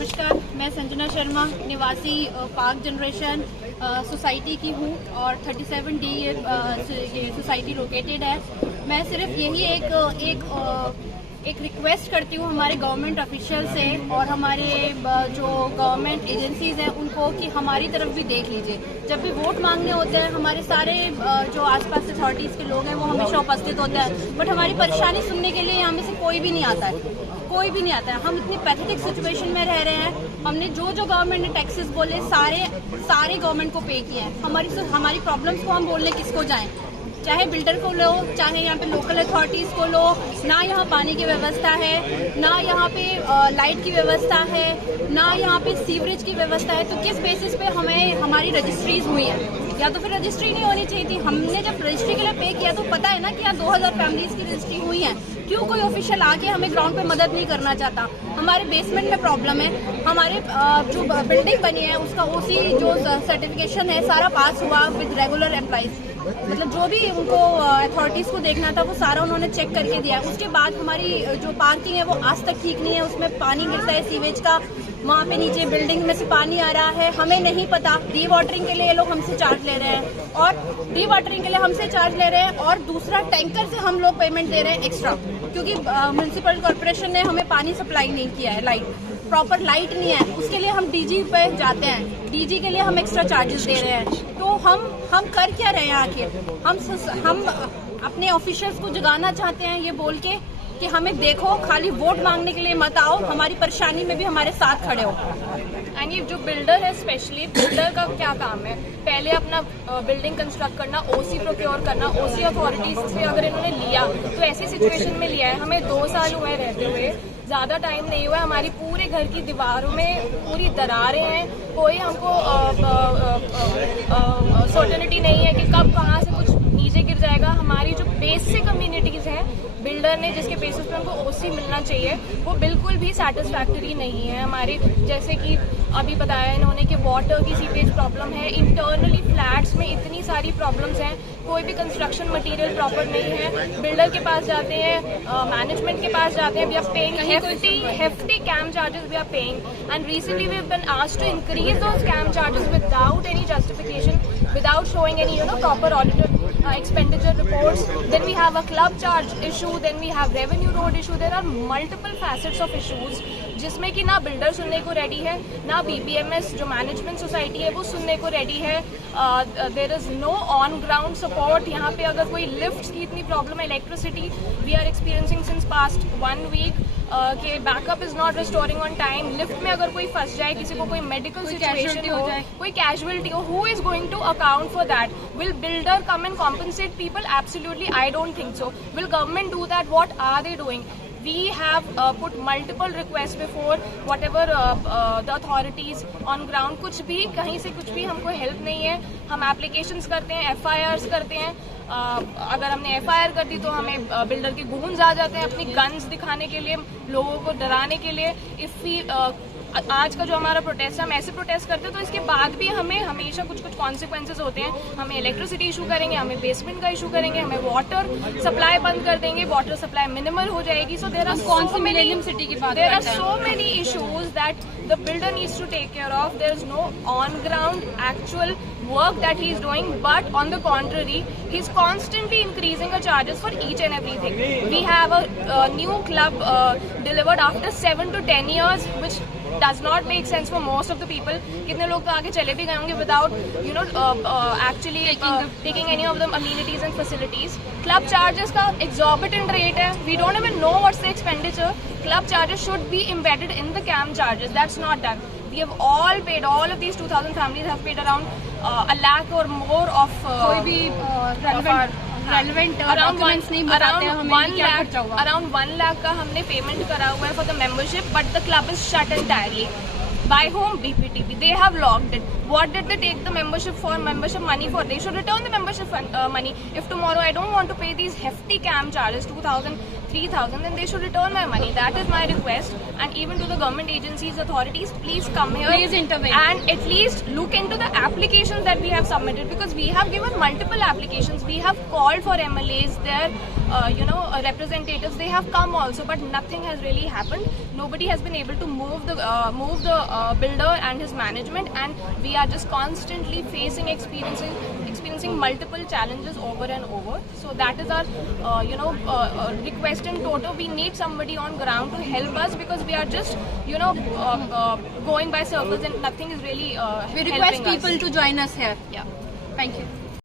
नमस्कार, मैं संजना शर्मा निवासी पार्क जनरेशन सोसाइटी की हूँ और 37D ये सोसाइटी लोकेटेड है। मैं सिर्फ यही एक रिक्वेस्ट करती हूँ हमारे गवर्नमेंट ऑफिशियल से और हमारे जो गवर्नमेंट एजेंसीज हैं उनको कि हमारी तरफ भी देख लीजिए। जब भी वोट मांगने होते हैं हमारे सारे जो आसपास अथॉरिटीज़ के लोग हैं वो हमेशा उपस्थित होते हैं, बट हमारी परेशानी सुनने के लिए यहाँ में से कोई भी नहीं आता है। कोई भी नहीं आता है। हम इतनी पैथेटिक सिचुएशन में रह रहे हैं। हमने जो गवर्नमेंट ने टैक्सेस बोले सारे गवर्नमेंट को पे किए हैं। हमारी प्रॉब्लम्स को हम बोलने किसको जाएं? चाहे बिल्डर को लो, चाहे यहाँ पे लोकल अथॉरिटीज को लो। ना यहाँ पानी की व्यवस्था है, ना यहाँ पे लाइट की व्यवस्था है, ना यहाँ पे सीवरेज की व्यवस्था है। तो किस बेसिस पे हमारी रजिस्ट्रीज हुई है? या तो फिर रजिस्ट्री नहीं होनी चाहिए थी। हमने जब रजिस्ट्री के लिए पे किया तो पता है ना कि यहाँ 2000 फैमिलीज की रजिस्ट्री हुई है। क्यों कोई ऑफिशियल आके हमें ग्राउंड पे मदद नहीं करना चाहता? हमारे बेसमेंट में प्रॉब्लम है। हमारे जो बिल्डिंग बनी है उसका ओसी जो सर्टिफिकेशन है सारा पास हुआ विद रेगुलर एम्प्लॉइज। मतलब जो भी उनको अथॉरिटीज को देखना था वो सारा उन्होंने चेक करके दिया। उसके बाद हमारी जो पार्किंग है वो आज तक ठीक नहीं है। उसमें पानी गिरता है सीवेज का, वहाँ पे नीचे बिल्डिंग में से पानी आ रहा है, हमें नहीं पता। डी वाटरिंग के लिए ये लोग हमसे चार्ज ले रहे हैं और डी वाटरिंग के लिए हमसे चार्ज ले रहे हैं और दूसरा टैंकर से हम लोग पेमेंट दे रहे हैं एक्स्ट्रा, क्योंकि म्युनिसिपल कॉर्पोरेशन ने हमें पानी सप्लाई नहीं किया है। लाइट प्रॉपर लाइट नहीं है, उसके लिए हम डीजी पे जाते हैं। डीजी के लिए हम एक्स्ट्रा चार्जेस दे रहे हैं। तो हम कर क्या रहे हैं आखिर? हम अपने ऑफिशियल्स को जगाना चाहते हैं ये बोल के कि हमें देखो, खाली वोट मांगने के लिए मत आओ, हमारी परेशानी में भी हमारे साथ खड़े हो। एंड ये जो बिल्डर है, स्पेशली बिल्डर का क्या काम है? पहले अपना बिल्डिंग कंस्ट्रक्ट करना, ओसी प्रोक्योर करना, ओसी अथॉरिटीज से अगर इन्होंने लिया तो ऐसी सिचुएशन में लिया है। हमें 2 साल हुए रहते हुए, ज्यादा टाइम नहीं हुआ। हमारी पूरे घर की दीवारों में पूरी दरारें हैं। कोई हमको सर्टेनिटी नहीं है कि कब कहाँ से कुछ नीचे गिर जाएगा। हमारी जो बेसिक कम्युनिटीज हैं, बिल्डर ने जिसके बेसिस पे हमको ओसी मिलना चाहिए, वो बिल्कुल भी सेटिस्फैक्टरी नहीं है हमारे। जैसे कि अभी बताया इन्होंने कि वाटर की सीवेज प्रॉब्लम है, इंटरनली फ्लैट्स में इतनी सारी प्रॉब्लम्स हैं, कोई भी कंस्ट्रक्शन मटेरियल प्रॉपर नहीं है। बिल्डर के पास जाते हैं, मैनेजमेंट के पास जाते हैं, we are paying hefty CAM charges we are paying, and recently we have been asked to increase those CAM charges without any justification, without showing any proper audited expenditure reports. Then we have a club charge issue, then we have revenue road issue. There are multiple facets of issues जिसमें कि ना builder सुनने को ready है, ना BPMS जो management society है वो सुनने को रेडी है। There is no on ground support. यहाँ पे अगर कोई लिफ्ट की इतनी प्रॉब्लम है, electricity we are experiencing since past 1 week कि backup is not restoring on time. Lift में अगर कोई फंस जाए, किसी को कोई मेडिकल सिचुएशन हो, कोई कैजुअलिटी हो, who is going to account for that? Will builder come and compensate people? Absolutely I don't think so. Will government do that? What are they doing? We have put multiple requests before whatever the authorities on ground. कुछ भी कहीं से कुछ भी हमको help नहीं है। हम एप्लीकेशंस करते हैं, FIRs करते हैं। अगर हमने FIR कर दी तो हमें बिल्डर के गूंज आ जाते हैं अपनी गन्स दिखाने के लिए, लोगों को डराने के लिए। इफ वी आज का जो हमारा प्रोटेस्ट है, हम ऐसे प्रोटेस्ट करते हैं तो इसके बाद भी हमें हमेशा कुछ कॉन्सिक्वेंसेज होते हैं। हमें इलेक्ट्रिसिटी इशू करेंगे, हमें बेसमेंट का इशू करेंगे, हमें वाटर सप्लाई बंद कर देंगे, वाटर सप्लाई मिनिमल हो जाएगी। So there are so many issues that the builder needs to take care of. There is no on ground actual work that he is doing, but on the contrary he is constantly increasing the charges for each and everything. We have a new club delivered after 7 to 10 years, which does not make sense for most of the people. कितने लोग तो आगे चले भी गए होंगे without actually taking any of the amenities and facilities. Club charges का exorbitant rate है. We don't even know what's the expenditure. Club charges should be embedded in the CAM charges. That's not done. We have all paid, all of these 2000 families have paid around a lakh or more of कोई भी relevant documents नहीं बताते हैं हमें कि क्या खर्चा हुआ। Around 1 lakh का हमने पेमेंट करा हुआ है for the membership, but the club is shut entirely. By whom? BPTB. They have locked it. What did they take the membership money for? They should return the membership money. If tomorrow I don't want to pay these hefty CAM charges, 2000 3,000, then they should return my money. That is my request. And even to the government agencies, authorities, please come here. Please intervene. And at least look into the applications that we have submitted, because we have given multiple applications. We have called for MLAs, their representatives. They have come also, but nothing has really happened. Nobody has been able to move the builder and his management, and we are just constantly experiencing multiple challenges over and over. So that is our request in total. We need somebody on ground to help us, because we are just going by circles and nothing is really We request helping us. people to join us here. Yeah. Thank you.